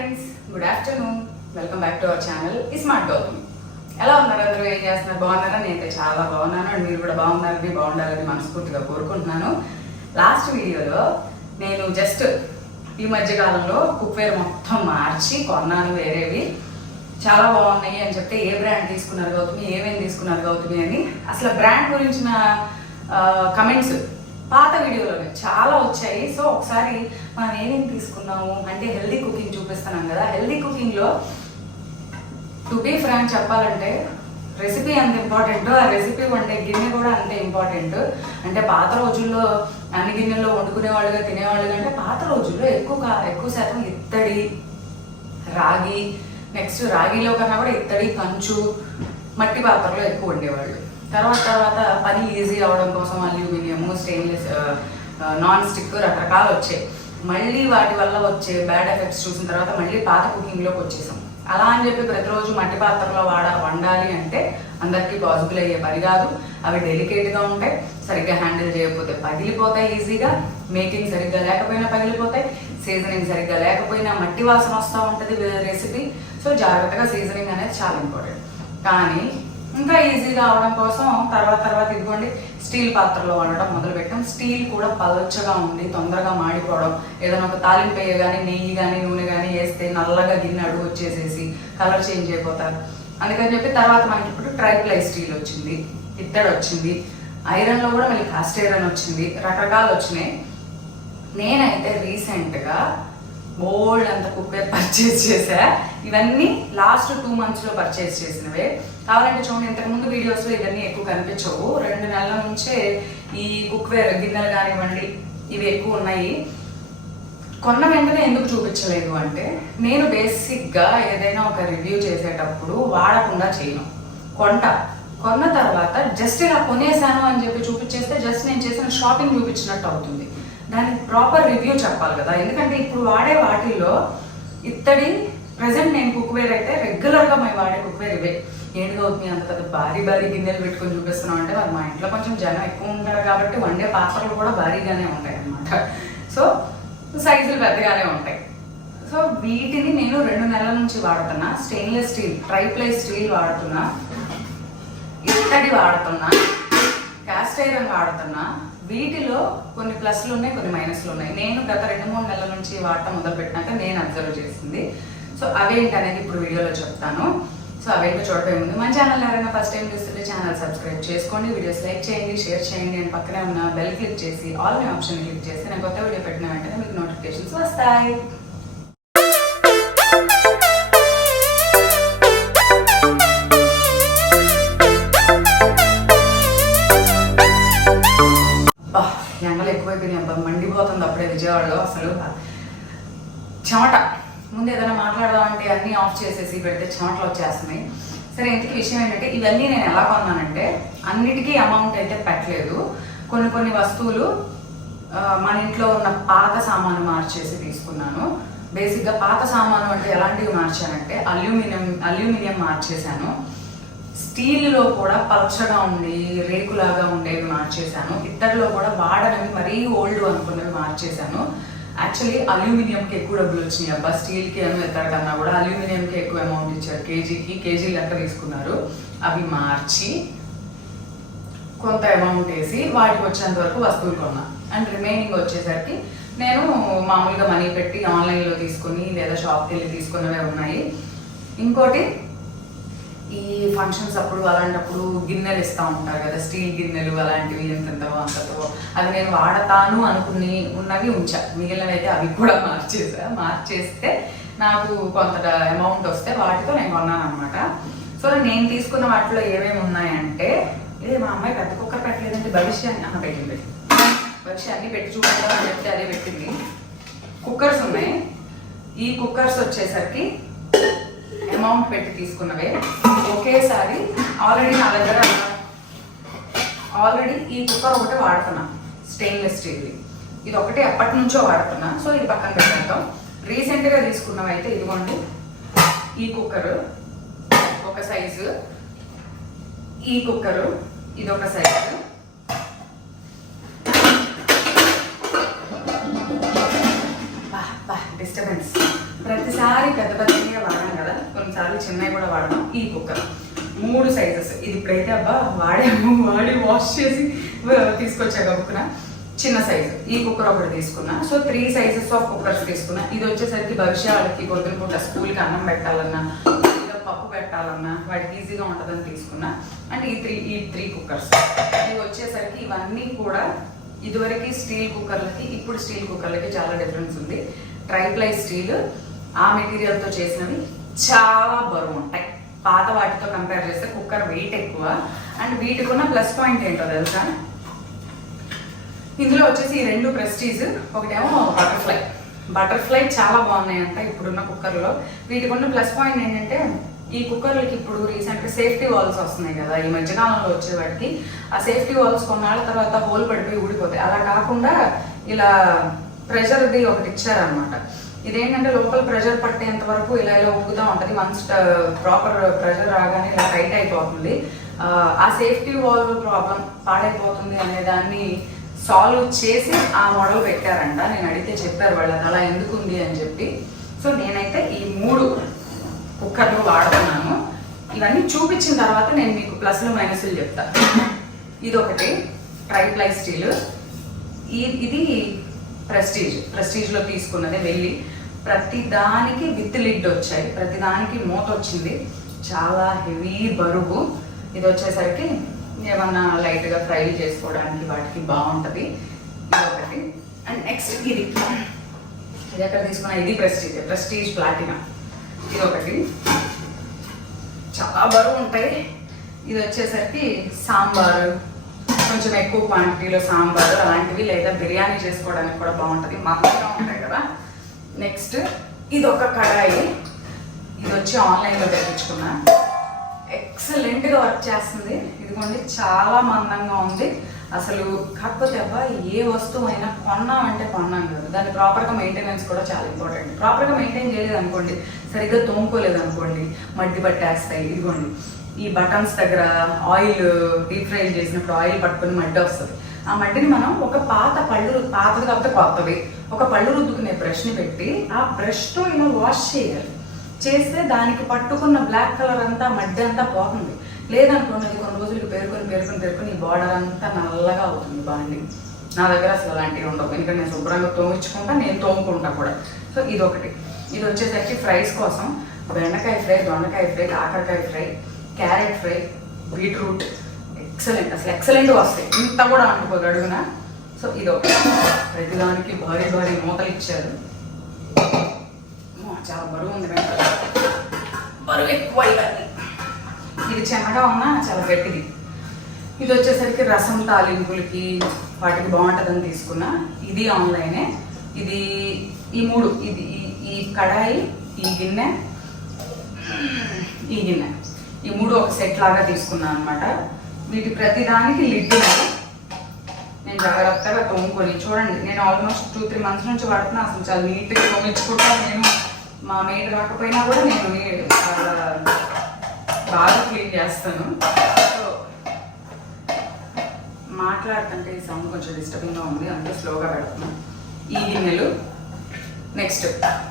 Friends, good afternoon. Welcome back to our channel smart Gautami. ఎలా ఉన్నారు అందరూ? ఏం చేస్తున్నారు? బాగున్నారా? నేనైతే చాలా బాగున్నాను. అండ్ మీరు కూడా బాగుండాలని మనస్ఫూర్తిగా కోరుకుంటున్నాను. లాస్ట్ వీడియోలో నేను జస్ట్ ఈ మధ్యకాలంలో కుక్వేర్ మొత్తం మార్చి కొన్నాను. వేరేవి చాలా బాగున్నాయి అని చెప్తే ఏ బ్రాండ్ తీసుకున్నారు గౌతమి, ఏమేమి తీసుకున్నారు గౌతమి అని అసలు బ్రాండ్ గురించిన కమెంట్స్ పాత వీడియోలోనే చాలా వచ్చాయి. సో ఒకసారి మనం ఏమేమి తీసుకున్నాము అంటే హెల్దీ కుకింగ్ చూపిస్తున్నాం కదా. హెల్దీ కుకింగ్లో టు బీ ఫ్రాంక్ చెప్పాలంటే రెసిపీ అంత ఇంపార్టెంట్, ఆ రెసిపీ వండే గిన్నె కూడా అంతే ఇంపార్టెంట్. అంటే పాత రోజుల్లో అన్ని గిన్నెల్లో వండుకునే వాళ్ళుగా తినేవాళ్ళు కంటే పాత రోజుల్లో ఎక్కువ శాతం ఇత్తడి, రాగి, నెక్స్ట్ రాగిలో కన్నా కూడా ఇత్తడి, కంచు, మట్టి పాత్రలో ఎక్కువ వండేవాళ్ళు. తర్వాత పని ఈజీ అవడం కోసం అల్యూమినియం, స్టెయిన్లెస్, నాన్ స్టిక్ రకరకాలు వచ్చాయి. మళ్ళీ వాటి వల్ల వచ్చే బ్యాడ్ ఎఫెక్ట్స్ చూసిన తర్వాత మళ్ళీ పాత కుకింగ్లోకి వచ్చేసాం. అలా అని చెప్పి ప్రతిరోజు మట్టి పాత్రలో వండాలి అంటే అందరికీ పాసిబుల్ అయ్యే పని కాదు. అవి డెలికేట్గా ఉంటాయి, సరిగ్గా హ్యాండిల్ చేయకపోతే పగిలిపోతాయి ఈజీగా, మేకింగ్ సరిగ్గా లేకపోయినా పగిలిపోతాయి, సీజనింగ్ సరిగ్గా లేకపోయినా మట్టి వాసన వస్తూ ఉంటుంది రెసిపీ. సో జాగ్రత్తగా సీజనింగ్ అనేది చాలా ఇంపార్టెంట్. కానీ ఇంకా ఈజీగా అవడం కోసం తర్వాత ఇదిగోండి స్టీల్ పాత్రలో వండడం మొదలుపెట్టాం. స్టీల్ కూడా పలచగా ఉంది, తొందరగా మాడిపోవడం, ఏదైనా ఒక తాలింపు వేయ కానీ నెయ్యి కానీ నూనె కానీ వేస్తే నల్లగా గిన్నె అడుగు వచ్చేసేసి కలర్ చేంజ్ అయిపోతారు. అందుకని చెప్పి తర్వాత మనకి ఇప్పుడు ట్రైప్లై స్టీల్ వచ్చింది, ఇత్తడి వచ్చింది, ఐరన్లో కూడా మళ్ళీ కాస్ట్ ఐరన్ వచ్చింది, రకరకాలు వచ్చినాయి. నేనైతే రీసెంట్గా బోల్డ్ అంత కుక్వేర్ పర్చేస్ చేసా. ఇవన్నీ లాస్ట్ 2 monthsలో పర్చేస్ చేసినవే. కావాలంటే చూడండి, ఇంతకుముందు వీడియోస్లో ఇవన్నీ ఎక్కువ కనిపించవు. 2 నెలల నుంచే ఈ కుక్వేర్ గిన్నెలు కానివ్వండి ఇవి ఎక్కువ ఉన్నాయి. కొన్న వెంటనే ఎందుకు చూపించలేదు అంటే నేను బేసిక్గా ఏదైనా ఒక రివ్యూ చేసేటప్పుడు వాడకుండా చేయను. కొన్న తర్వాత జస్ట్ ఇలా కొనేసాను అని చెప్పి చూపించేస్తే జస్ట్ నేను చేసిన షాపింగ్ చూపించినట్టు అవుతుంది. దానికి ప్రాపర్ రివ్యూ చెప్పాలి కదా. ఎందుకంటే ఇప్పుడు వాడే వాటిల్లో ఇత్తడి ప్రజెంట్ నేను కుక్వేర్ అయితే రెగ్యులర్గా మేము వాడే కుక్వేర్ ఇవే. ఏంటిగా అవుతుంది అంత పెద్ద భారీ గిన్నెలు పెట్టుకొని చూపిస్తున్నాం అంటే మరి మా ఇంట్లో కొంచెం జనం ఎక్కువ ఉంటారు కాబట్టి వండే పాత్రలు కూడా భారీగానే ఉంటాయి అన్నమాట. సో సైజులు పెద్దగానే ఉంటాయి. సో వీటిని నేను 2 నెలల నుంచి వాడుతున్నా. స్టెయిన్లెస్ స్టీల్, ట్రైప్లై స్టీల్ వాడుతున్నా, ఇత్తడి వాడుతున్నా, కాస్ట్ ఐరన్ వాడుతున్నా. వీటిలో కొన్ని ప్లస్లు ఉన్నాయి, కొన్ని మైనస్లు ఉన్నాయి. నేను గత 2-3 నెలల నుంచి వాడటం మొదలుపెట్టినాక నేను అబ్జర్వ్ చేసింది. సో అవేంటి అనేది ఇప్పుడు వీడియోలో చెప్తాను. సో అవేంటో చూడటం ముందు మన ఛానల్ ఎవరైనా ఫస్ట్ టైం చూస్తుంటే ఛానల్ సబ్స్క్రైబ్ చేసుకోండి, వీడియోస్ లైక్ చేయండి, షేర్ చేయండి, అండ్ పక్కనే ఉన్న బెల్ క్లిక్ చేసి ఆల్ అనే ఆప్షన్ క్లిక్ చేస్తే నేను కొత్త వీడియో పెట్టిన వెంటనే మీకు నోటిఫికేషన్స్ వస్తాయి. ఎండలు ఎక్కువైపోయినాయి అబ్బా, మండిపోతుంది అప్పుడే విజయవాడలో. అసలు చెమట, ముందు ఏదైనా మాట్లాడదామంటే అన్నీ ఆఫ్ చేసేసి పెడితే చెమటలు వచ్చేస్తున్నాయి. సరే, ఇంతకీ విషయం ఏంటంటే ఇవన్నీ నేను ఎలా కొన్నానంటే అన్నిటికీ అమౌంట్ అయితే పెట్టలేదు. కొన్ని వస్తువులు మన ఇంట్లో ఉన్న పాత సామాను మార్చేసి తీసుకున్నాను. బేసిక్గా పాత సామాను అంటే ఎలాంటివి మార్చానంటే అల్యూమినియం మార్చేశాను, స్టీల్లో కూడా పలచగా ఉండి రేకులాగా ఉండేవి మార్చేశాను, ఇత్తడిలో కూడా వాడనవి మరీ ఓల్డ్ అనుకున్నవి మార్చేశాను. యాక్చువల్లీ అల్యూమినియంకి ఎక్కువ డబ్బులు వచ్చినాయి అబ్బా, స్టీల్కి ఏమో ఇత్తడి కన్నా కూడా అల్యూమినియంకి ఎక్కువ అమౌంట్ ఇచ్చారు. కేజీ లెక్క తీసుకున్నారు. అవి మార్చి కొంత అమౌంట్ వేసి వాటికి వచ్చేంత వరకు వస్తువులు కొన్నా. అండ్ రిమైనింగ్ వచ్చేసరికి నేను మామూలుగా మనీ పెట్టి ఆన్లైన్లో తీసుకుని లేదా షాప్కి వెళ్ళి తీసుకున్నవే ఉన్నాయి. ఇంకోటి, ఈ ఫంక్షన్స్ అప్పుడు అలాంటప్పుడు గిన్నెలు ఇస్తూ ఉంటారు కదా, స్టీల్ గిన్నెలు అలాంటివి ఎంతెంతవో అంతతో, అవి నేను వాడతాను అనుకుని ఉన్నవి ఉంచా. మిగిలినవి అయితే అవి కూడా మార్చేస్తే నాకు కొంత అమౌంట్ వస్తే వాటితో నేను కొన్నాను అనమాట. సో నేను తీసుకున్న వాటిలో ఏమేమి ఉన్నాయంటే, మా అమ్మాయి పెద్ద కుక్కర్ పెట్టలేదంటే భవిష్యాన్ని అన్న పెట్టింది. భవిష్యాన్ని పెట్టి చూపిద్దాం అని చెప్తే అదే పెట్టింది. కుక్కర్స్ ఉన్నాయి. ఈ కుక్కర్స్ వచ్చేసరికి అమౌంట్ పెట్టి తీసుకున్నవే. ఒకేసారి ఆల్రెడీ నా దగ్గర ఈ కుక్కర్ ఒకటి వాడుతున్నా, స్టెయిన్లెస్ స్టీల్. ఇది ఒకటి ఎప్పటి నుంచో వాడుతున్నా. సో ఇది పక్కన పెట్టేద్దాం. రీసెంట్గా తీసుకున్నవి అయితే ఇదిగోండి, ఈ కుక్కరు ఒక సైజు, ఈ కుక్కరు ఇది ఒక సైజు, డిస్టర్బెన్స్ ప్రతిసారి ప్రతిసారి పెద్ద పెద్దగా వాడాం కదా, కొన్నిసార్లు చిన్నవి కూడా వాడదాం. ఈ కుక్కర్ 3 సైజెస్. ఇది ఇప్పుడైతే అబ్బా వాడి వాష్ చేసి తీసుకొచ్చా గబుక్కున. చిన్న సైజు ఈ కుక్కర్ ఒకటి తీసుకున్నా. సో 3 సైజెస్ ఆఫ్ కుక్కర్స్ తీసుకున్నా. ఇది వచ్చేసరికి భవిష్యత్తుకి పొద్దున పూట స్కూల్కి అన్నం పెట్టాలన్నా, పప్పు పెట్టాలన్నా వాటికి ఈజీగా ఉంటుందని తీసుకున్నా. అండ్ ఈ త్రీ కుక్కర్స్ ఇవి వచ్చేసరికి ఇవన్నీ కూడా ఇదివరకు స్టీల్ కుక్కర్లకి ఇప్పుడు స్టీల్ కుక్కర్లకి చాలా డిఫరెన్స్ ఉంది. ట్రైప్లై స్టీల్ ఆ మెటీరియల్తో చేసినవి చాలా బరువు ఉంటాయి. పాత వాటితో కంపేర్ చేస్తే కుక్కర్ వెయిట్ ఎక్కువ. అండ్ వీటికి ఉన్న ప్లస్ పాయింట్ ఏంటో తెలుసా, ఇందులో వచ్చేసి ఈ 2 ప్రెస్టీజ్, ఒకటేమో బటర్ఫ్లై చాలా బాగున్నాయంట ఇప్పుడున్న కుక్కర్లో. వీటికి ఉన్న ప్లస్ పాయింట్ ఏంటంటే ఈ కుక్కర్లకి ఇప్పుడు రీసెంట్గా సేఫ్టీ వాల్స్ వస్తున్నాయి కదా, ఈ మధ్యకాలంలో వచ్చే వాటికి ఆ సేఫ్టీ వాల్స్ కొన్నాళ్ళ తర్వాత హోల్ పడిపోయి ఊడిపోతాయి. అలా కాకుండా ఇలా ప్రెషర్ది ఒకటి ఇచ్చారనమాట. ఇదేంటంటే లోపల ప్రెషర్ పట్టేంత వరకు ఇలా ఊగుతూ ఉంటుంది. వన్స్ ప్రాపర్ ప్రెషర్ రాగానే ఇలా టైట్ అయిపోతుంది. ఆ సేఫ్టీ వాల్వ్ ప్రాబ్లం పాడైపోతుంది అనే దాన్ని సాల్వ్ చేసి ఆ మోడల్ పెట్టారంట. నేను అడిగితే చెప్పారు వాళ్ళు అది అలా ఎందుకు ఉంది అని చెప్పి. సో నేనైతే ఈ 3 కుక్కర్లు వాడుతున్నాను. ఇవన్నీ చూపించిన తర్వాత నేను మీకు ప్లస్లు మైనస్లు చెప్తాను. ఇదొకటి ట్రైప్లై స్టీల్, ఇది ప్రెస్టీజ్లో తీసుకున్నదే. వెళ్ళి ప్రతి దానికి విత్ లిడ్ వచ్చాయి, ప్రతి దానికి మూత వచ్చింది. చాలా హెవీ బరువు. ఇది వచ్చేసరికి ఏమన్నా లైట్గా ఫ్రై చేసుకోవడానికి వాటికి బాగుంటుంది. ఇది ఒకటి. అండ్ నెక్స్ట్ ఇది ఎక్కడ తీసుకున్నా, ఇది ప్రెస్టీజ్ ప్లాటినా. ఇది ఒకటి చాలా బరువు ఉంటాయి. ఇది వచ్చేసరికి సాంబారు, కొంచెం ఎక్కువ క్వాంటిటీలో సాంబారు అలాంటివి, లేదా బిర్యానీ చేసుకోవడానికి కూడా బాగుంటుంది, మందంగా ఉంటాయి కదా. నెక్స్ట్ ఇది ఒక కడాయి. ఇది వచ్చి ఆన్లైన్లో తెప్పించుకున్నా. ఎక్సలెంట్గా వర్క్ చేస్తుంది. ఇదిగోండి చాలా మందంగా ఉంది అసలు. కాకపోతే అబ్బా ఏ వస్తువు అయినా కొన్నామంటే కొన్నాం కాదు, దాన్ని ప్రాపర్గా మెయింటెనెన్స్ కూడా చాలా ఇంపార్టెంట్. ప్రాపర్గా మెయింటైన్ చేయలేదు అనుకోండి, సరిగ్గా తోముకోలేదు అనుకోండి, మడ్డి పట్టేస్తాయి. ఇదిగోండి ఈ బటన్స్ దగ్గర ఆయిల్ డీప్ ఫ్రై చేసినప్పుడు ఆయిల్ పట్టుకుని మడ్డి వస్తుంది. ఆ మడ్డిని మనం ఒక పాతది కాకపోతే కొత్తది ఒక పళ్ళు రుద్దుకునే బ్రష్ని పెట్టి ఆ బ్రష్తో ఇలా వాష్ చేయాలి. చేస్తే దానికి పట్టుకున్న బ్లాక్ కలర్ అంతా మడ్డి అంతా పోతుంది. లేదనుకోండి అది కొన్ని రోజులకి పేరుకొని ఈ బార్డర్ అంతా నల్లగా అవుతుంది బాండి. నా దగ్గర అసలు అలాంటివి ఉండవు, ఎందుకంటే నేను శుభ్రంగా తోమించుకుంటా, నేను తోముకుంటా కూడా. సో ఇదొకటి. ఇది వచ్చేసరికి ఫ్రైస్ కోసం బెండకాయ ఫ్రై, దొండకాయ ఫ్రై, కాకరకాయ fry, carrot fry, beetroot excellent, అసలు ఎక్సలెంట్ వస్తాయి. ఇంత కూడా అంటుకోదు అడుగున. సో ఇదొకటి. ప్రతిదానికి భారీ మూతలు ఇచ్చారు. చాలా బరువు ఉంది, బరువు ఎక్కువ. ఇది చిన్నగా ఉన్నా చాలా గట్టిది. ఇది వచ్చేసరికి రసం తాలింపులకి వాటికి బాగుంటుందని తీసుకున్నా. ఇది ఆన్లైనే. ఇది ఈ 3, ఇది ఈ కడాయి, ఈ గిన్నె, ఈ 3 ఒక సెట్ లాగా తీసుకున్నాను అనమాట. వీటి ప్రతిదానికి లిడ్ ఉంది. నేను జాగ్రత్తగా తోముకొని చూడండి. నేను ఆల్మోస్ట్ 2-3 మంత్స్ నుంచి వాడుతున్నా. అసలు చాలా నీట్గా తోమించుకుంటా. నేను మా మెయిడ్ రాకపోయినా కూడా నేను బాగా క్లీన్ చేస్తాను. సో మాట్లాడుతుంటే ఈ సౌండ్ కొంచెం డిస్టర్బింగ్గా ఉంది, అందుకే స్లోగా పెడుతున్నాను. ఈ గిన్నెలు. నెక్స్ట్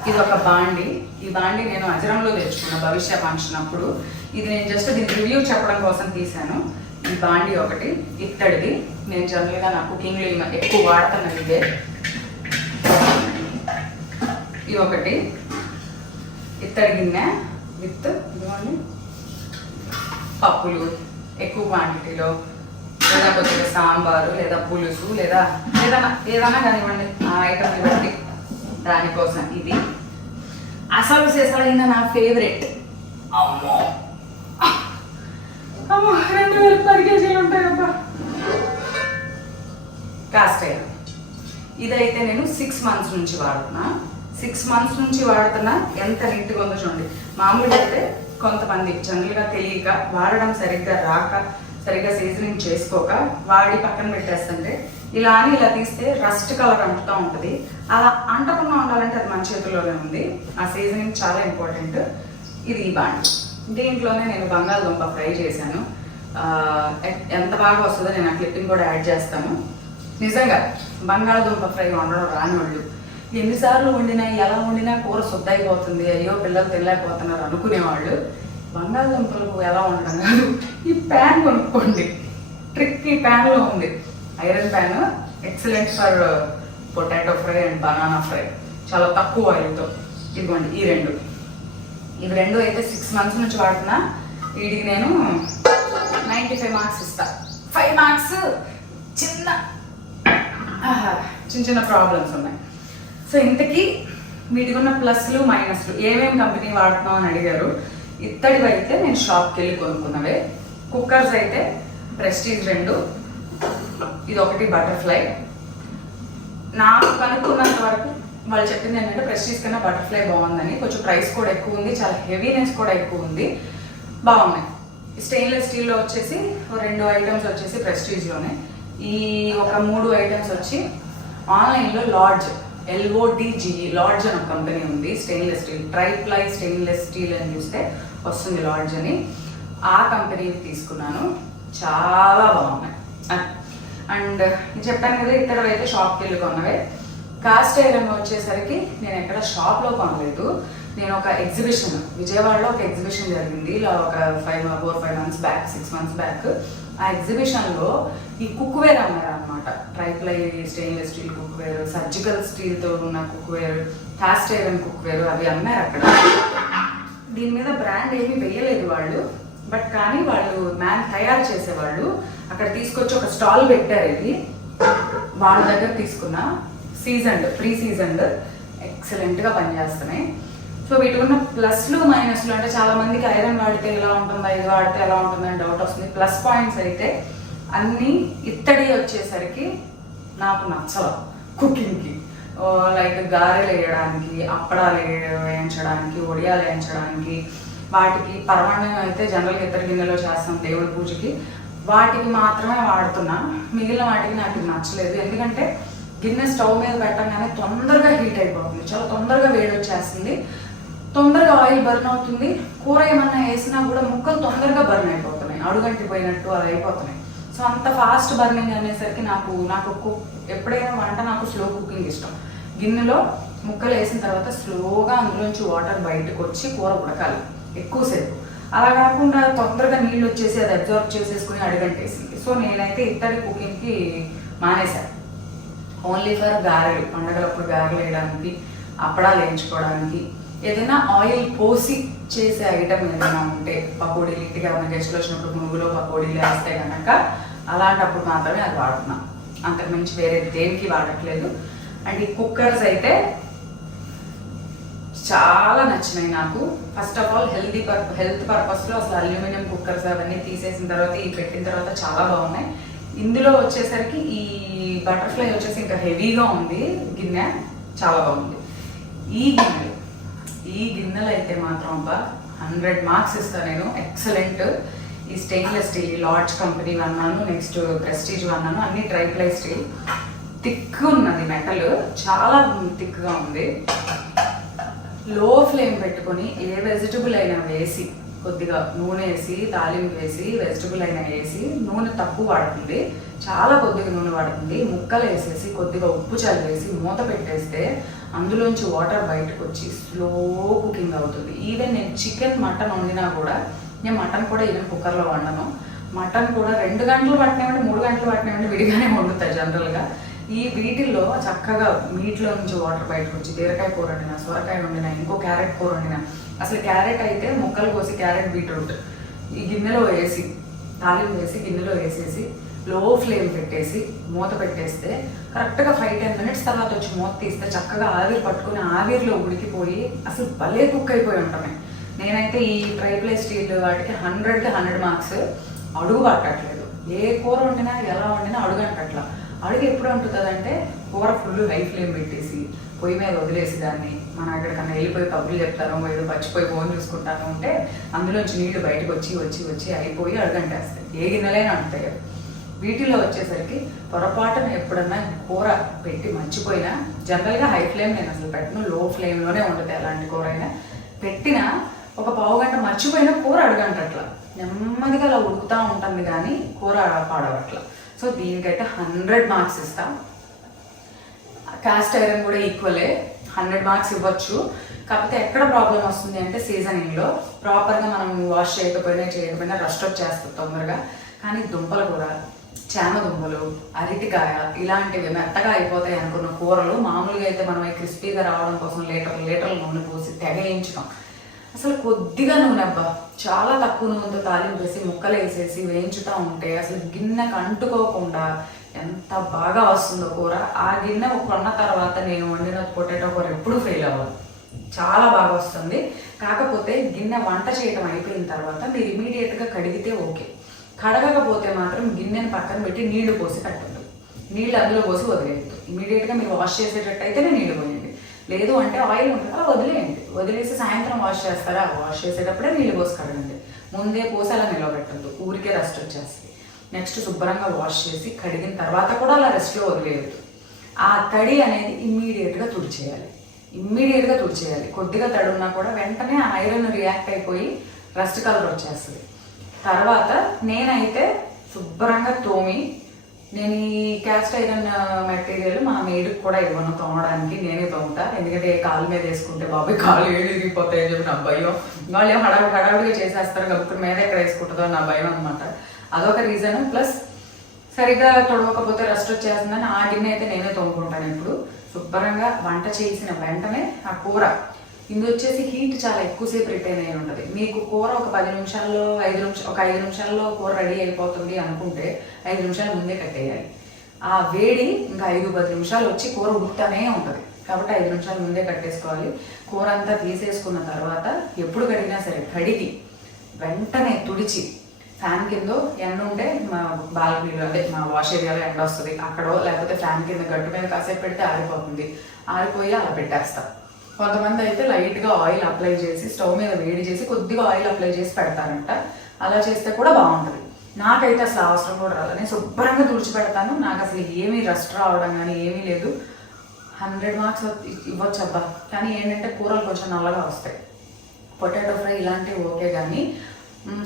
ఇది ఒక బాండి. ఈ బాండి నేను అజరంలో తెచ్చుకున్నాను భవిష్య ఫంక్షన్ అప్పుడు. ఇది నేను జస్ట్ దీని రివ్యూ చెప్పడం కోసం తీశాను. ఈ బాండి ఒకటి ఇత్తడిది. నేను జనరల్గా నా కుకింగ్లో ఎక్కువ వాడుతున్నాను ఇదే. ఇది ఒకటి ఇత్తడి గిన్నె విత్ ఇదిగోండి పప్పులు ఎక్కువ క్వాంటిటీలో, లేదా కొద్దిగా సాంబారు, లేదా పులుసు, లేదా ఏదైనా కానివ్వండి ఆ ఐటమ్ని బట్టి. దానికోసం ఇది అసలు చేసాడైన నా ఫేవరెట్. అమ్మో 2010 కేజీలు ఉంటాయబ్బా. Cast iron. ఇదైతే నేను 6 మంత్స్ నుంచి వాడుతున్నా. 6 మంత్స్ నుంచి వాడుతున్నా. ఎంత నీట్గా ఉందో చూడండి. మామూలుగా అయితే కొంతమంది జనరల్గా తెలియక వాడడం సరిగ్గా రాక, సరిగ్గా సీజనింగ్ చేసుకోక వాడి పక్కన పెట్టేస్తుంటే ఇలా అని ఇలా తీస్తే రస్ట్ కలర్ అంటుతూ ఉంటుంది. అలా అంటకుండా ఉండాలంటే అది మన చేతుల్లోనే ఉంది. ఆ సీజనింగ్ చాలా ఇంపార్టెంట్. ఇది ఈ బాండి. దీంట్లోనే నేను బంగాళదుంప ఫ్రై చేశాను. ఎంత బాగా వస్తుందో నేను ఆ క్లిప్పింగ్ కూడా యాడ్ చేస్తాను. నిజంగా బంగాళదుంప ఫ్రై వండడం రాని వాళ్ళు ఎన్నిసార్లు వండినా ఎలా వండినా కూర శుద్ధైపోతుంది, అయ్యో పిల్లలు తినలేకపోతున్నారు అనుకునేవాళ్ళు బంగాళదుంపలు ఎలా వండడం కాదు, ఈ ప్యాన్ కొనుక్కోండి. ట్రిక్ ఈ ప్యాన్లో ఉంది. Iron pan, excellent for potato fry and banana fry, చాలా తక్కువ ఆయిల్తో. ఇదిగోండి ఇవి రెండు అయితే 6 months నుంచి వాడుతున్నా. వీటికి నేను 95 మార్క్స్ ఇస్తా. 5 మార్క్స్ చిన్న చిన్న ప్రాబ్లమ్స్ ఉన్నాయి. సో ఇంతకీ వీటికి ఉన్న ప్లస్లు మైనస్లు, ఏమేమి కంపెనీ వాడుతున్నాం అని అడిగారు. ఇత్తడివి అయితే నేను షాప్కి వెళ్ళి కొనుక్కున్నవే. కుక్కర్స్ అయితే ప్రెస్టీజ్ 2, ఇది ఒకటి బటర్ఫ్లై. నాకు కనుక్కున్నంత వరకు వాళ్ళు చెప్పింది ఏంటంటే ప్రెస్టీజ్ కన్నా బటర్ఫ్లై బాగుందని. కొంచెం ప్రైస్ కూడా ఎక్కువ ఉంది, చాలా హెవీనెస్ కూడా ఎక్కువ ఉంది, బాగున్నాయి. స్టెయిన్లెస్ స్టీల్లో వచ్చేసి 2 ఐటమ్స్ వచ్చేసి ప్రెస్టీజ్లోనే. ఈ ఒక 3 ఐటమ్స్ వచ్చి ఆన్లైన్లో లాడ్జ్, LODGE లాడ్జ్ అని ఒక కంపెనీ ఉంది. Stainless steel, triply stainless steel అని చూస్తే వస్తుంది లాడ్జ్ అని. ఆ కంపెనీ తీసుకున్నాను, చాలా బాగున్నాయి. అండ్ చెప్పాను కదా ఇతర అయితే షాప్కి వెళ్ళి కొన్నవే. కాస్ట్ ఐరన్ వచ్చేసరికి నేను ఎక్కడ షాప్లో కొనలేదు. నేను ఒక ఎగ్జిబిషన్, విజయవాడలో ఒక ఎగ్జిబిషన్ జరిగింది ఇలా ఒక 4-5 months బ్యాక్, 6 months బ్యాక్. ఆ ఎగ్జిబిషన్లో ఈ కుక్వేర్ అన్నారు అనమాట. Triply stainless steel cookware, surgical స్టీల్తో ఉన్న కుక్వేర్, కాస్ట్ ఐరన్ కుక్వేర్, అవి అన్నారు అక్కడ. దీని మీద బ్రాండ్ ఏమీ వేయలేదు వాళ్ళు, బట్ కానీ వాళ్ళు తయారు చేసేవాళ్ళు అక్కడ తీసుకొచ్చి ఒక స్టాల్ పెట్టారు. ఇది వాళ్ళ దగ్గర తీసుకున్న ప్రీ సీజన్డ్ ఎక్సలెంట్గా పనిచేస్తున్నాయి. సో వీటి ఉన్న ప్లస్లు మైనస్లు అంటే చాలా మందికి ఐరన్ వాడితే ఎలా ఉంటుందా, ఇది వాడితే ఎలా ఉంటుందని డౌట్ వస్తుంది. ప్లస్ పాయింట్స్ అయితే అన్నీ ఇత్తడి వచ్చేసరికి నాకు నచ్చవు కుకింగ్కి. లైక్ గారెలు వేయడానికి, అప్పడాలు వేయించడానికి, వడియాలు వేయించడానికి, వాటికి పరమాన్నం అయితే జనరల్గా ఇతర గిన్నెలో చేస్తాం దేవుడి పూజకి, వాటికి మాత్రమే వాడుతున్నా. మిగిలిన వాటికి నాకు నచ్చలేదు. ఎందుకంటే గిన్నె స్టవ్ మీద పెట్టగానే తొందరగా హీట్ అయిపోతుంది, చాలా తొందరగా వేడి వచ్చేస్తుంది, తొందరగా ఆయిల్ బర్న్ అవుతుంది. కూర ఏమన్నా వేసినా కూడా ముక్కలు తొందరగా బర్న్ అయిపోతున్నాయి, అడుగంటిపోయినట్టు అది అయిపోతున్నాయి. సో అంత ఫాస్ట్ బర్నింగ్ అనేసరికి నాకు ఎప్పుడైనా వంట నాకు స్లో కుకింగ్ ఇష్టం. గిన్నెలో ముక్కలు వేసిన తర్వాత స్లోగా అందులోంచి వాటర్ బయటకు వచ్చి కూర ఉడకాలి ఎక్కువసేపు. అలా కాకుండా తొందరగా నీళ్ళు వచ్చేసి అది అబ్జర్వ్ చేసేసుకుని అడుగంటేసింది. సో నేనైతే ఇత్తడి కుకింగ్కి మానేశాను. ఓన్లీ ఫర్ గారెలు, పండగలప్పుడు గారెలు వేయడానికి, అప్పడాలు వేయించుకోవడానికి, ఏదైనా ఆయిల్ పోసి చేసే ఐటమ్ ఏదైనా ఉంటే, పకోడీలు, ఇంటికి ఏమైనా గెస్ట్లు వచ్చినప్పుడు మునుగులో పకోడీలు వేస్తే కనుక అలాంటప్పుడు మాత్రమే అది వాడుతున్నాను. అంతకు మించి వేరే దేనికి వాడట్లేదు. అండ్ ఈ కుక్కర్స్ అయితే చాలా నచ్చినాయి నాకు. ఫస్ట్ ఆఫ్ ఆల్ హెల్త్ పర్పస్లో అసలు అల్యూమినియం కుక్కర్స్ అవన్నీ తీసేసిన తర్వాత ఈ పెట్టిన తర్వాత చాలా బాగున్నాయి. ఇందులో వచ్చేసరికి ఈ బటర్ఫ్లై వచ్చేసి ఇంకా హెవీగా ఉంది గిన్నె, చాలా బాగుంది. ఈ గిన్నెలు అయితే మాత్రం 100 మార్క్స్ ఇస్తాను నేను. ఎక్సలెంట్. ఈ స్టెయిన్లెస్ స్టీల్ లాడ్జ్ కంపెనీ అన్నాను, నెక్స్ట్ ప్రెస్టీజ్ అన్నాను, అన్ని ట్రైప్లై స్టీల్. థిక్ ఉన్నది మెటల్, చాలా థిక్గా ఉంది. లో ఫ్లేమ్ పెట్టుకొని ఏ వెజిటబుల్ అయినా వేసి, కొద్దిగా నూనె వేసి, తాలింపు వేసి, వెజిటబుల్ అయినా వేసి, నూనె తక్కువ వాడుతుంది, చాలా కొద్దిగా నూనె వాడుతుంది, ముక్కలు వేసేసి కొద్దిగా ఉప్పు చల్లేసి మూత పెట్టేస్తే అందులోంచి వాటర్ బయటకు వచ్చి స్లో కుకింగ్ అవుతుంది. ఈవెన్ నేను చికెన్, మటన్ వండినా కూడా, నేను మటన్ కూడా ఈవెన్ కుక్కర్లో వండను. మటన్ కూడా 2 గంటలు పట్టినామంటే 3 గంటలు పట్టినామంటే విడిగానే వండుతాయి జనరల్గా. ఈ వీటిల్లో చక్కగా మీట్లో నుంచి వాటర్ బయటకు వచ్చి బీరకాయ కూర వండినా, సొరకాయ వండినా, ఇంకో క్యారెట్ కూర వండినా, అసలు క్యారెట్ అయితే ముక్కలు కోసి క్యారెట్ బీట్రూట్ ఈ గిన్నెలో వేసి, తాలింపు వేసి గిన్నెలో వేసేసి లో ఫ్లేమ్ పెట్టేసి మూత పెట్టేస్తే కరెక్ట్గా 5-10 minutes తర్వాత వచ్చి మూత తీస్తే చక్కగా ఆవిరి పట్టుకుని ఆవిరిలో ఉడికిపోయి అసలు భలే కుక్ అయిపోయి ఉంటాయి. నేనైతే ఈ ట్రైప్లై స్టీల్ వాటికి 100కి 100 మార్క్స్. అడుగు పట్టట్లేదు, ఏ కూర వండినా ఎలా వండినా అడుగు అంటట్లా. అడుగు ఎప్పుడు అంటుందంటే కూర ఫుల్ హై ఫ్లేమ్ పెట్టేసి పొయ్యి మీద వదిలేసి దాన్ని మనం ఎక్కడికన్నా వెళ్ళిపోయి కబుర్లు చెప్తాను, ఏదో పచ్చిపోయి ఫోన్ చూసుకుంటాను ఉంటే అందులోంచి నీళ్లు బయటకు వచ్చి అయిపోయి అడుగంటేస్తాయి. ఏ గిన్నెలైనా అంటాయి. వీటిలో వచ్చేసరికి పొరపాటున ఎప్పుడన్నా కూర పెట్టి మర్చిపోయినా, జనరల్గా హై ఫ్లేమ్ నేను అసలు పెట్టను, లో ఫ్లేమ్లోనే ఉంటుంది ఎలాంటి కూర అయినా. పెట్టినా ఒక పావు గంట మర్చిపోయినా కూర అడుగంటట్లా నెమ్మదిగా అలా ఉడుకుతూ ఉంటుంది, కానీ కూర పాడవట్లా. సో దీనికైతే 100 మార్క్స్ ఇస్తా. కాస్ట్ ఐరన్ కూడా ఈక్వలే, 100 మార్క్స్ ఇవ్వచ్చు. కాకపోతే ఎక్కడ ప్రాబ్లం వస్తుంది అంటే సీజనింగ్లో ప్రాపర్గా మనం వాష్ చేయకపోయినా రస్ట్ వచ్చేస్తుంది తొందరగా. కానీ దుంపల కూర, చామ దుంపలు, అరటికాయ ఇలాంటివి మెత్తగా అయిపోతాయి అనుకున్న కూరలు మామూలుగా అయితే మనం క్రిస్పీగా రావడం కోసం లీటర్ల నూనె పోసి తెగేయించడం. అసలు కొద్దిగా నూనె అబ్బా, చాలా తక్కువ నూనెతో తాలింపు వేసి ముక్కలు వేసేసి వేయించుతూ ఉంటే అసలు గిన్నెకు అంటుకోకుండా ఎంత బాగా వస్తుందో కూర. ఆ గిన్నె కొన్న తర్వాత నేను వండిన పొటాటో కూర ఎప్పుడూ ఫెయిల్ అవ్వదు, చాలా బాగా వస్తుంది. కాకపోతే గిన్నె వంట చేయడం అయిపోయిన తర్వాత మీరు ఇమీడియట్గా కడిగితే ఓకే. కడగకపోతే మాత్రం గిన్నెని పక్కన పెట్టి నీళ్లు పోసి కట్టండి. నీళ్ళు అందులో పోసి వదిలేయద్దు. ఇమీడియట్గా మీరు వాష్ చేసేటట్టు అయితేనే నీళ్ళు పోయండి. లేదు అంటే ఆయిల్ ఉంటుంది అలా వదిలేయండి. వదిలేసి సాయంత్రం వాష్ చేస్తారా, వాష్ చేసేటప్పుడే నీళ్ళు పోసి కడగండి. ముందే పోసి అలా నిలబెట్టద్దు, ఊరికే రెస్ట్ వచ్చేస్తుంది. నెక్స్ట్ శుభ్రంగా వాష్ చేసి కడిగిన తర్వాత కూడా అలా రెస్ట్లో వదిలేయద్దు. ఆ తడి అనేది ఇమ్మీడియట్గా తుడిచేయాలి. కొద్దిగా తడి ఉన్నా కూడా వెంటనే ఆ ఐరన్ రియాక్ట్ అయిపోయి రస్ట్ కలర్ వచ్చేస్తుంది. తర్వాత నేనైతే శుభ్రంగా తోమి, నేను ఈ క్యాస్ట్ ఐరన్ మెటీరియల్ మా మేడుకి కూడా ఇవ్వను తోమడానికి, నేనే తోముతా. ఎందుకంటే కాలు మీద వేసుకుంటే బాబాయ్ కాలు ఏళ్ళు ఇరిగిపోతాయని చెప్పి నా భయం. వాళ్ళు ఏమో హడావుడిగా చేసేస్తారు కాబట్టి మీద ఎక్కడ వేసుకుంటుందో నా భయం అనమాట. అదొక రీజన్. ప్లస్ సరిగ్గా తొడవకపోతే రెస్ట్ వచ్చేస్తుందని ఆ గిన్నె అయితే నేనే తోముకుంటాను ఇప్పుడు. శుభ్రంగా వంట చేసిన వెంటనే ఆ కూర, ఇది వచ్చేసి హీట్ చాలా ఎక్కువసేపు రిటైన్ అయి ఉంటుంది. మీకు కూర ఒక 10 నిమిషాల్లో 5 నిమిషాల్లో కూర రెడీ అయిపోతుంది అనుకుంటే 5 నిమిషాలు ముందే కట్టేయాలి. ఆ వేడి ఇంకా 5-10 నిమిషాలు వచ్చి కూర ఉడుకుతానే ఉంటుంది. కాబట్టి 5 నిమిషాలు ముందే కట్టేసుకోవాలి. కూర అంతా తీసేసుకున్న తర్వాత ఎప్పుడు కడిగినా సరే కడిగి వెంటనే తుడిచి ఫ్యాన్ కింద ఎండ ఉంటే మా బాల్కనీలో అంటే మా వాష్ ఏరియాలో ఎండ వస్తుంది అక్కడో, లేకపోతే ఫ్యాన్ కింద గట్టు మీద కాసేపు పెడితే ఆరిపోతుంది. ఆరిపోయి అలా పెట్టేస్తాం. కొంతమంది అయితే లైట్గా ఆయిల్ అప్లై చేసి స్టవ్ మీద వేడి చేసి కొద్దిగా ఆయిల్ అప్లై చేసి పెడతారంట. అలా చేస్తే కూడా బాగుంటుంది. నాకైతే అసలు అవసరం కూడా రాదు. నేను శుభ్రంగా తుడిచిపెడతాను. నాకు అసలు ఏమీ రస్ట్ రావడం కానీ ఏమీ లేదు. 100 మార్క్స్ ఇవ్వచ్చు అబ్బా. కానీ ఏంటంటే కూరలు కొంచెం నల్లగా వస్తాయి. పొటాటో ఫ్రై ఇలాంటివి ఓకే, కానీ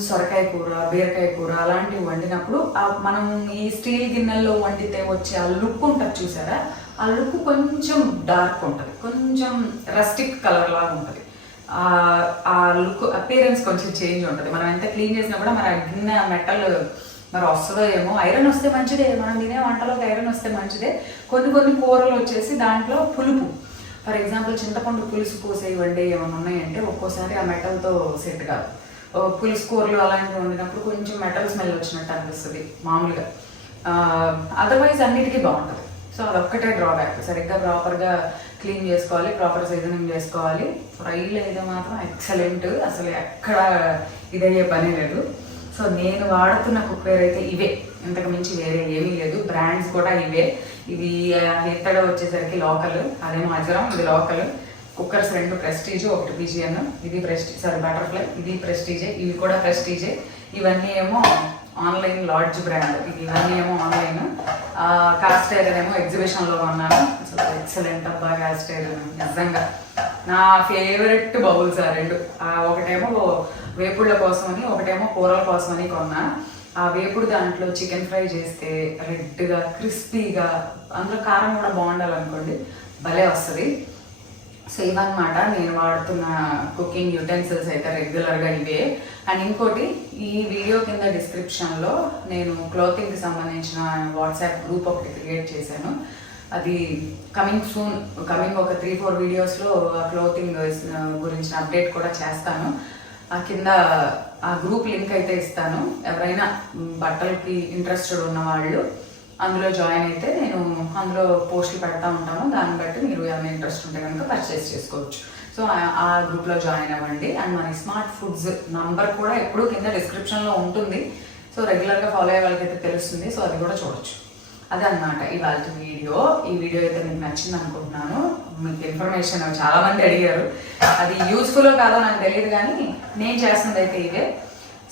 సొరకాయ కూర, బీరకాయ కూర అలాంటివి వండినప్పుడు మనం ఈ స్టీల్ గిన్నెల్లో వండితే వచ్చే ఆ లుక్ ఉంటుంది చూసారా, ఆ లుక్ కొంచెం డార్క్ ఉంటుంది, కొంచెం రస్టిక్ కలర్ లాగా ఉంటుంది. ఆ లుక్ అపియరెన్స్ కొంచెం చేంజ్ ఉంటుంది. మనం ఎంత క్లీన్ చేసినా కూడా మన గిన్నె మెటల్ మరి వస్తుందో ఏమో. ఐరన్ వస్తే మంచిదే, మనం తినే వంటలోకి ఐరన్ వస్తే మంచిదే. కొన్ని కూరలు వచ్చేసి దాంట్లో పులుపు, ఫర్ ఎగ్జాంపుల్ చింతపండు పులుసు పోసేవండి ఏమైనా ఉన్నాయంటే ఒక్కోసారి ఆ మెటల్తో సెట్ కాదు. పులుసు కూరలు అలాంటివి వండినప్పుడు కొంచెం మెటల్ స్మెల్ వచ్చినట్టు అనిపిస్తుంది మామూలుగా. అదర్వైజ్ అన్నిటికీ బాగుంటుంది. సో అదొక్కటే డ్రాబ్యాక్. సరిగ్గా ప్రాపర్గా క్లీన్ చేసుకోవాలి, ప్రాపర్ సీజనింగ్ చేసుకోవాలి. ఫ్రైలు అయితే మాత్రం ఎక్సలెంట్, అసలు ఎక్కడ ఇదయ్యే పని లేదు. సో నేను వాడుతున్న కుక్వేర్ అయితే ఇవే, ఇంతకు మించి వేరే ఏమీ లేదు. బ్రాండ్స్ కూడా ఇవే. ఇవి ఎత్తడ వచ్చేసరికి లోకల్, అదేమో అజరం, ఇది లోకల్. Cookers 2 prestige, 1 పిజిఎన్. ఇది బటర్ఫ్లై, ఇది ప్రెస్టీజే, ఇవి కూడా ప్రెస్టీజే. ఇవన్నీ ఏమో ఆన్లైన్ లాడ్జ్ బ్రాండ్, ఇవన్నీ ఏమో ఆన్లైన్. కాస్ట్ ఐరన్ ఏమో ఎగ్జిబిషన్లో కొన్నాను. అసలు ఎక్సలెంట్ అబ్బా కాస్ట్ ఐరన్, నిజంగా నా ఫేవరెట్ బౌల్స్ ఆ 2. ఒకటేమో వేపుళ్ళ కోసమని, ఒకటేమో కూరల కోసమని కొన్నా. ఆ వేపుడు దాంట్లో చికెన్ ఫ్రై చేస్తే రెడ్గా క్రిస్పీగా, అందులో కారం కూడా బాగుండాలనుకోండి, భలే వస్తుంది. సో ఇవన్నమాట నేను వాడుతున్న కుకింగ్ యూటెన్సిల్స్ అయితే రెగ్యులర్గా ఇవే. అండ్ ఇంకోటి, ఈ వీడియో కింద డిస్క్రిప్షన్లో నేను క్లోతింగ్కి సంబంధించిన వాట్సాప్ గ్రూప్ ఒకటి క్రియేట్ చేశాను. అది కమింగ్ సూన్, కమింగ్ ఒక 3-4 వీడియోస్లో క్లోతింగ్ గురించిన అప్డేట్ కూడా చేస్తాను. కింద ఆ గ్రూప్ లింక్ అయితే ఇస్తాను. ఎవరైనా బట్టలకి ఇంట్రెస్టెడ్ ఉన్న వాళ్ళు అందులో జాయిన్ అయితే నేను అందులో పోస్టులు పెడతా ఉంటాను. దాన్ని బట్టి మీరు ఏమైనా ఇంట్రెస్ట్ ఉంటే కనుక పర్చేస్ చేసుకోవచ్చు. సో ఆ గ్రూప్లో జాయిన్ అవ్వండి. అండ్ మన స్మార్ట్ ఫుడ్స్ నంబర్ కూడా ఎప్పుడూ కింద డిస్క్రిప్షన్లో ఉంటుంది. సో రెగ్యులర్గా ఫాలో అయ్యే వాళ్ళకైతే తెలుస్తుంది. సో అది కూడా చూడొచ్చు. అదనమాట ఇవాళ వీడియో. ఈ వీడియో అయితే మీకు నచ్చింది అనుకుంటున్నాను. మీకు ఇన్ఫర్మేషన్ చాలామంది అడిగారు, అది యూస్ఫుల్ కాదో నాకు తెలియదు, కానీ నేను చేస్తుంది అయితే ఇదే.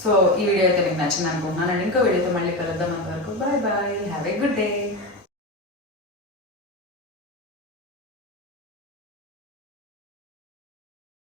సో ఈ వీడియో అయితే మీకు నచ్చింది అనుకుంటున్నాను. అండ్ ఇంకో వీడియోతో మళ్ళీ కలుద్దాం. అంతవరకు bye bye, have a good day.